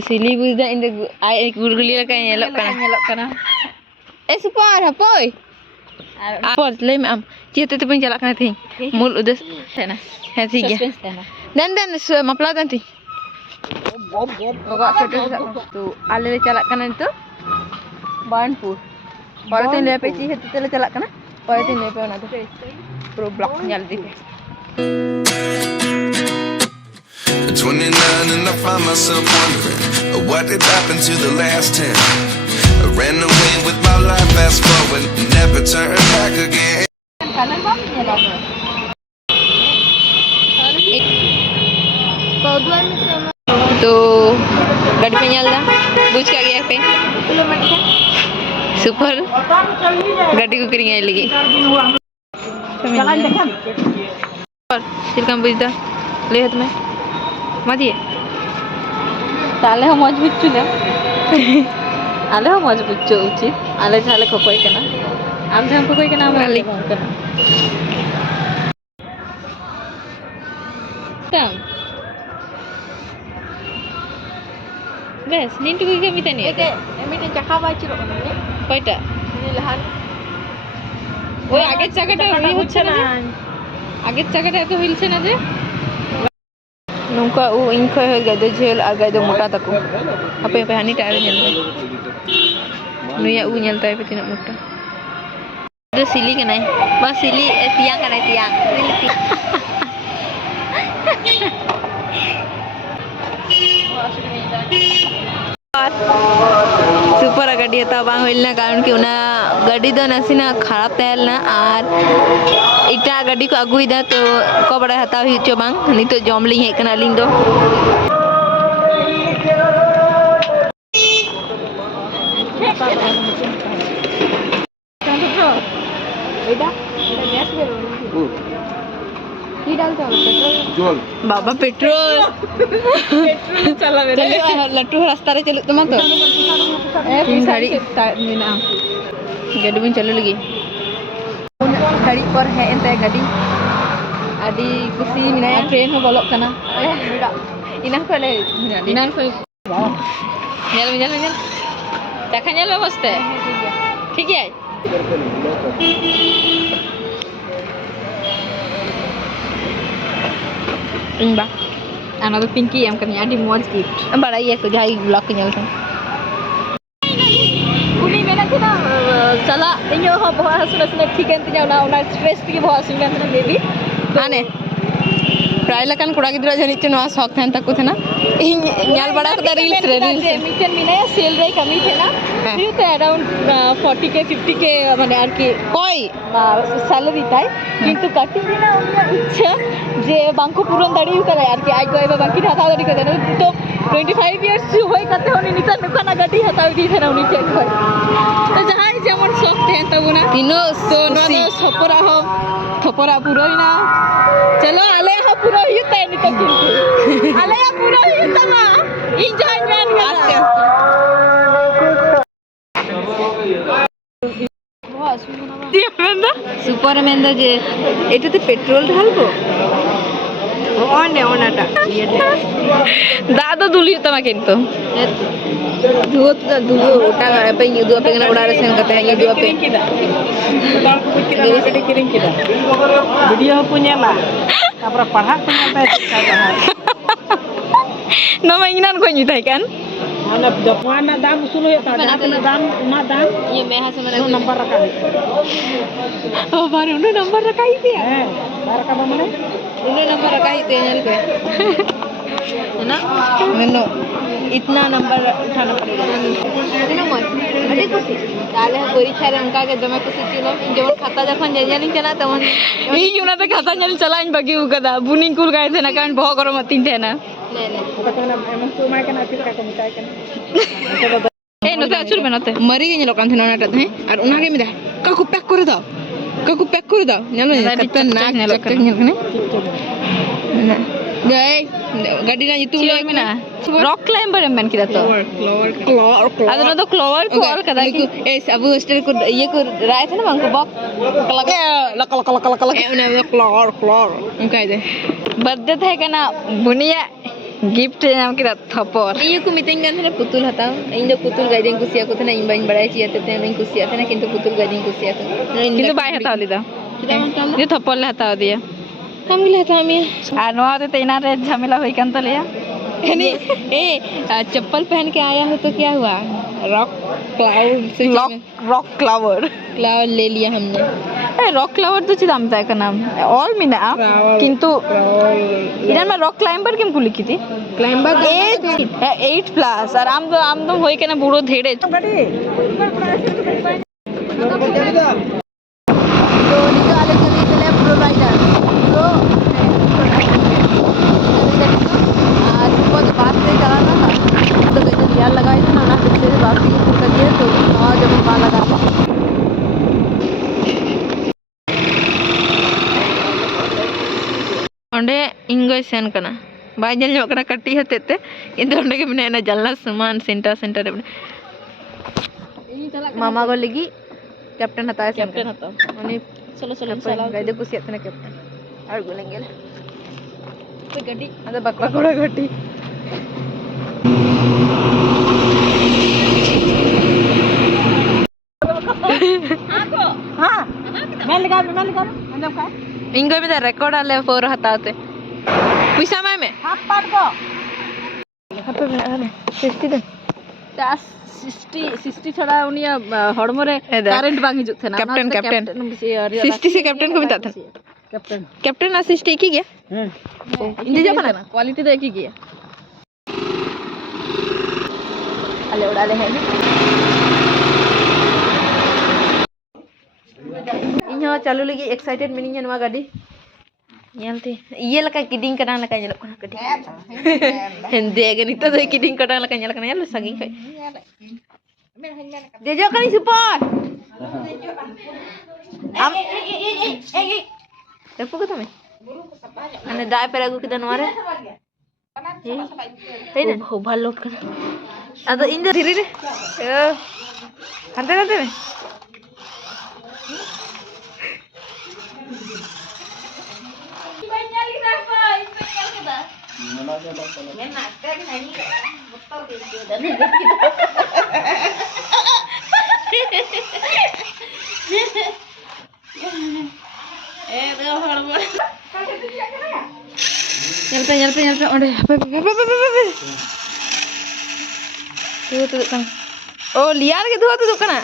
sili buda in the ai gurguli la kay nyelok kana super hapoy apor le am cita tu pun jalak kana thi mul udah sana ha thi gya dan mapla dan thi tu ale le jalak kana itu Banpur Paratin le pe chi hetu le jalak kana Paratin le pe ona tu pro block nyal di 29 and I find myself wondering what did happen to the last 10. I ran away with my life, fast forward, never turn back again. तो गाड़ी पे चलता बुझ के गया पे super गाड़ी को करेंगे लगी और चिलकम बुझता ले हाथ में मत ये ताले हम मौज बुझ चुले आले हम मौज बुझ चु उचित आले झाले को कोई करना आम झाम को कोई करना हमारे लिए करना तम Bes, ni tu kita minta ni. Okey, minta cakap baca dok ni. Paita. Ni lahan. ওই আগের জায়গাটা ওই হচ্ছে না আগের জায়গাটা এত হিলছে না যে নৌকা ও ইনখা হয়ে গেছে ঝেল আর গাইদো মোটা তাকো আপে पे हानि टायर nyel नुया उ nyel tay pe tina motta itu sili kanai ba sili tiang kanai tiang super गाड़ी हता बांग होइलना कारण कि उना गाड़ी दो नसीना खराब तैलना और इटा गाड़ी को अगुइदा तो को बड़ा हता हुई चो बांग नितो जमली हे कना लिंग दो पेट्रोल बाबा पेट्रोल पेट्रोल चला मेरे लट्टू रास्ता रे चलु तुम तो गाड़ी ना गाड़ी बन चलु लगी गाड़ी पर है एंते गाड़ी आदि कुसी मिना ट्रेन हो बोलक कना इना पहले इना पे nyal देखा nyal बसते ठीक है Mbak, anak tu pinky yang kena ada muat gift. Mbak lagi aku jahit blog kenyal tu. Uni mana tu na? Cala, ini oh bawa hasil ठीक है tu ना उना stress थी bawa hasil kan tu baby. आने. प्राय लकन कुड़ा की तरह जनी चुनवा शौक था तक कुछ ना. इन न्याल बड़ा कदा रील्स मीटन मिना सेल रही कमी थे ना. ये तो around 40k 50k माने आर के कोई सैलरी ताई किंतु कटिंग ना उन्हें इच्छा जे बांको पूरन दाड़ी करे यार कि आई कोई बाकी हता दाड़ी करे ना तो 25 इयर्स होय कते होनी निता नुकाना गाड़ी हता दी थे ना उनी चेक होय तो जहां जेमन शौक थे तब ना तीनो तो नो थपरा हो थपरा पुरोइना चलो आले हो पुरो हिते नि तो किंतु आले पुरो हितमा एंजॉय मैन आस्ते dia menda super menda je itu tu petrol ঢালবো ওনাটা দাদা দুলিও তো কিন্তু দুধ ওটা पे ये दुआ पे ना उड़ा रहे हैं कहते हैं ये दुआ पे kirim kita video punya lah kapra pahak punya nama inginan ko nyutai kan ana japana dam usul ya ta dam una dam ये मैं हां से मैंने नंबर रखा है ओ बारे उन्होंने नंबर रखा ही दिया है बार का माने उन्होंने नंबर रखा ही थे नल के है ना नो इतना नंबर उठाना पड़ेगा कितना मत अरे कुछ ताले परीक्षा रे अंका के जमा कुछ चिलो जेमन खाता जखन जेजेलिंग चला तमन ई उनाते खाता जल चलाइन बगी उकदा बुनिंग कुल गाय थे ना कारण बहुत गरम तीन थे ना eh note achur be note mari ge nyelo kan thina na ta he ar una ge mi da kaku pack kore dao nyalo kata na nyelo kan na dai gadi na itu lagi na rock climber men kida to clover adana to clover call kada ki eh abu hostel ko ye ko raay tha na bang ko bok lak una clover उनका दे birthday था kana bunia gift नाम के थप्पड़ ये को मितें गान थे पुतुल हताओ इन दो पुतुल गाइदें कुसिया को थे ना इन बाइन बड़ाई चियाते थे मैं कुसिया थे ना किंतु पुतुल गाइदें कुसिया थे किंतु बाय हताओ लिदा ये थप्पड़ ले हताओ दिया हम गिले हताओ मैं आ नोआ ते तेना रे झमेला होई कान तलिया यानी ए चप्पल पहन के आया हो तो क्या हुआ रॉक क्लाउड ले लिया हमने रॉक क्लाउड तो चिदाम जाए का नाम ऑल मिना किंतु इधर में रॉक क्लाइंबर किम को लिखी थी क्लाइंबर 8+ और आम तो होई के ना बूढ़ो धेड़े तो निका आले चले प्रो राइडर तो आज बहुत बात से चलाना था तो जब यार लगाए थे ना से बात की कर दिया तो और जब बाल लगा ओंडे इंगो सेन कना बाय जल ᱧᱚᱜ कना कट्टी हते ते इंदो ओंडे के मने ना जलना सामान सेंटर मामा को लगी कैप्टन हता माने चलो गाइदे कुसियत ना कैप्टन और गुलेंगे कोई गड्डी अदा बकवा कोड़ा गड्डी हां मैं लगा अंदर का इंगो में रिकॉर्ड आले फोर हताते पैसा में हाथ पाट को हाथ पे 60 दे 60 छड़ा उनिया हड़मो रे करंट बांग हिजुत थे ना कैप्टन 60 से कैप्टन को मिता था कैप्टन ना 60 की गया इंदे जा ना क्वालिटी तो एक ही गया अले उड़ाले है इन्हो चालू लगी एक्साइटेड मिनिंग नवा गाड़ी ñalti iya laka kiding kadang laka nyelok kana kiding hende ge nito de kiding kadang laka nyelok kana lu saging kai dejo kali support am depo ko tame ane dai pera gu kita nuare hey na bhal load kana ado inde dhiri re hante me nyalpe onde tuh kan oh liar gitu tuh kana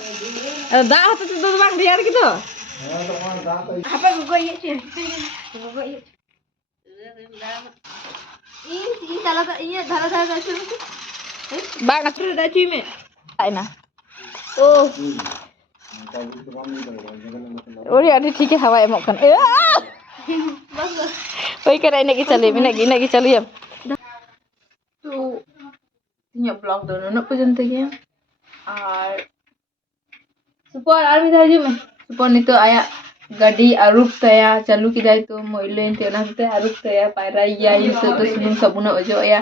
dah tuh bang liar gitu apa gua iya sih ini salah iya धारा शुरू बाग अत्र दाची में है ना ओ और यार ठीक है हवा एमक कन बस ओई करे ने की चली अब तो ये ब्लॉग दोनों न पर्यंत गया और सुपर आर में दाजी में सुपर नि तो आया गाड़ी आरुप तया चालू की जाए तो मोइलेन तेना ते आरुप तया पायरा या इ तो सुनुम सबुन ओजो या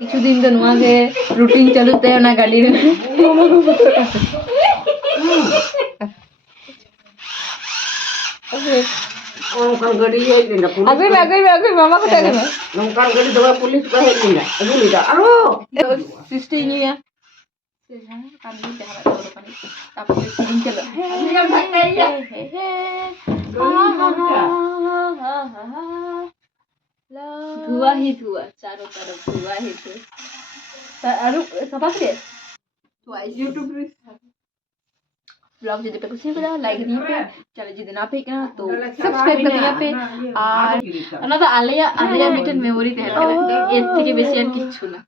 किछु दिन तो नुआ के रूटीन चालू ते ना गाड़ी रे नौकर गाड़ी है ना पुलिस आगे मामा को ताके नौकर गाड़ी दवा पुलिस का है ना अजू लिदा अरो सिस्टी नी या से जाने काम नहीं जा रहा और पानी आप सिंग चलो धुआं ही धुआं चारों तरफ धुआं ही धुआं अरु सफा से YouTube पे ब्लॉग जदि पे कुछ नहीं पड़ा लाइक नहीं पे चलो जदि ना पे ना तो सब्सक्राइब कर दिया पे और ना तो आलिया मिटन मेमोरी तहल करे ए থেকে বেশি আর কিছু না